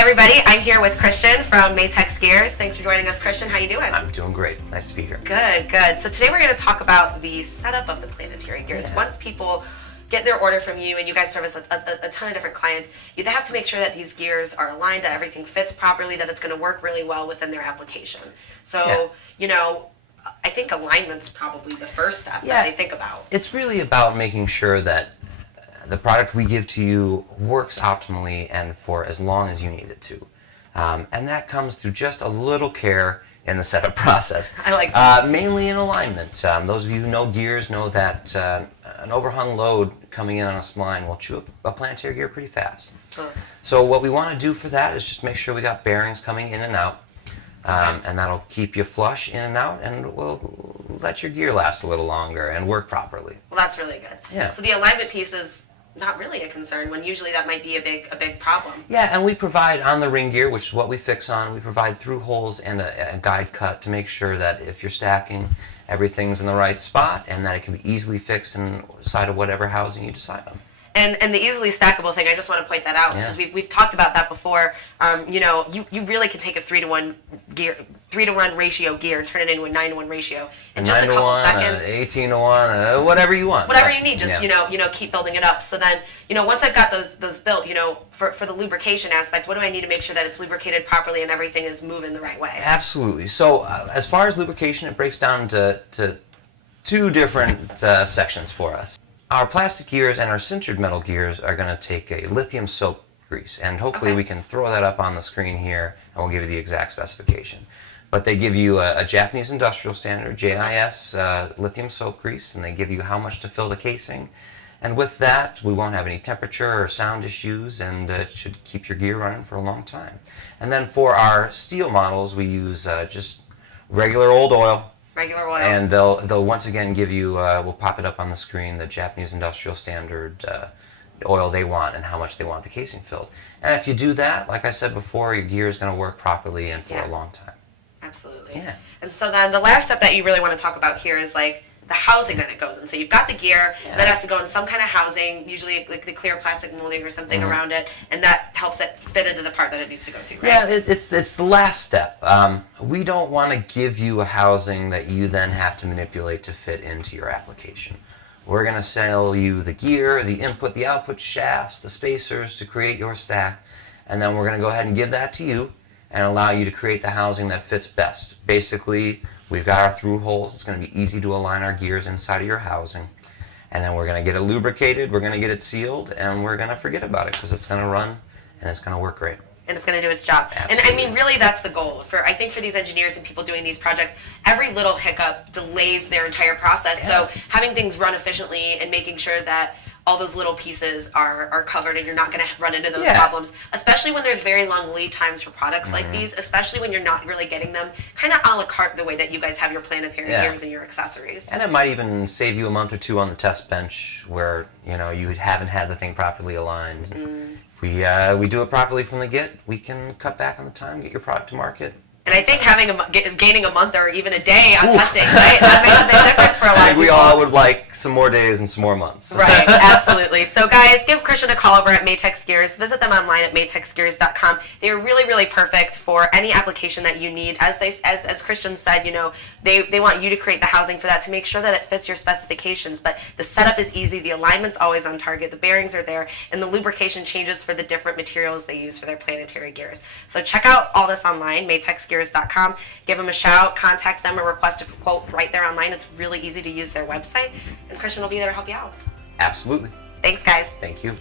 Hi everybody, I'm here with Christian from Matex Gears. Thanks for joining us, Christian. How you doing? I'm doing great. Nice to be here. Good, good. So today we're going to talk about the setup of the Planetary Gears. Yeah. Once people get their order from you and you guys service a ton of different clients, you have to make sure that these gears are aligned, that everything fits properly, that it's going to work really well within their application. So, you know, I think alignment's probably the first step that they think about. It's really about making sure that the product we give to you works optimally and for as long as you need it to. And that comes through just a little care in the setup process. I like that. Mainly in alignment. Those of you who know gears know that an overhung load coming in on a spline will chew up a Planetary gear pretty fast. So what we want to do for that is just make sure we got bearings coming in and out. And that'll keep you flush in and out, and will let your gear last a little longer and work properly. Well, that's really good. Yeah. So the alignment piece is not really a concern when usually that might be a big problem. Yeah, and we provide on the ring gear, which is what we fix on, we provide through holes and a guide cut to make sure that if you're stacking, everything's in the right spot and that it can be easily fixed inside of whatever housing you decide on. And the easily stackable thing, I just want to point that out because we've talked about that before. You know, you really can take a 3-to-1 ratio gear and turn it into a 9-to-1 ratio in just a couple seconds. 18-to-1, whatever you want. Whatever you need, just you know, keep building it up. So then, you know, once I've got those built, you know, for the lubrication aspect, what do I need to make sure that it's lubricated properly and everything is moving the right way? Absolutely. So as far as lubrication, it breaks down to two different sections for us. Our plastic gears and our sintered metal gears are going to take a lithium soap grease, and hopefully we can throw that up on the screen here and we'll give you the exact specification. But they give you a Japanese industrial standard, JIS, lithium soap grease, and they give you how much to fill the casing. And with that, we won't have any temperature or sound issues, and it should keep your gear running for a long time. And then for our steel models, we use just regular old oil. Regular oil. And they'll once again give you, we'll pop it up on the screen, the Japanese industrial standard oil they want and how much they want the casing filled. And if you do that, like I said before, your gear is going to work properly and for a long time. Absolutely. Yeah. And so then the last step that you really want to talk about here is like the housing that it goes in. So you've got the gear that has to go in some kind of housing, usually like the clear plastic molding or something around it, and that helps it fit into the part that it needs to go to, right? Yeah, it's the last step. We don't want to give you a housing that you then have to manipulate to fit into your application. We're going to sell you the gear, the input, the output shafts, the spacers to create your stack, and then we're going to go ahead and give that to you and allow you to create the housing that fits best. Basically, we've got our through holes. It's going to be easy to align our gears inside of your housing. And then we're going to get it lubricated, we're going to get it sealed, and we're going to forget about it because it's going to run and it's going to work great. And it's going to do its job. Absolutely. And I mean, really, that's the goal. I think for these engineers and people doing these projects, every little hiccup delays their entire process. So having things run efficiently and making sure that all those little pieces are covered and you're not going to run into those problems, especially when there's very long lead times for products like these, especially when you're not really getting them kind of a la carte the way that you guys have your Planetary gears and your accessories. And it might even save you a month or two on the test bench where, you know, you haven't had the thing properly aligned. If we do it properly from the get, we can cut back on the time, get your product to market. And I think gaining a month or even a day on testing, right? That makes a big difference for a lot of people. We all would like some more days and some more months. Right, absolutely. So guys, give Christian a call over at Matex Gears. Visit them online at matexgears.com. They are really, really perfect for any application that you need. As Christian said, you know, they want you to create the housing for that to make sure that it fits your specifications. But the setup is easy, the alignment's always on target, the bearings are there, and the lubrication changes for the different materials they use for their Planetary gears. So check out all this online, matexgears.com. Give them a shout, contact them, or request a quote right there online. It's really easy to use their website, and Christian will be there to help you out. Absolutely. Thanks, guys. Thank you.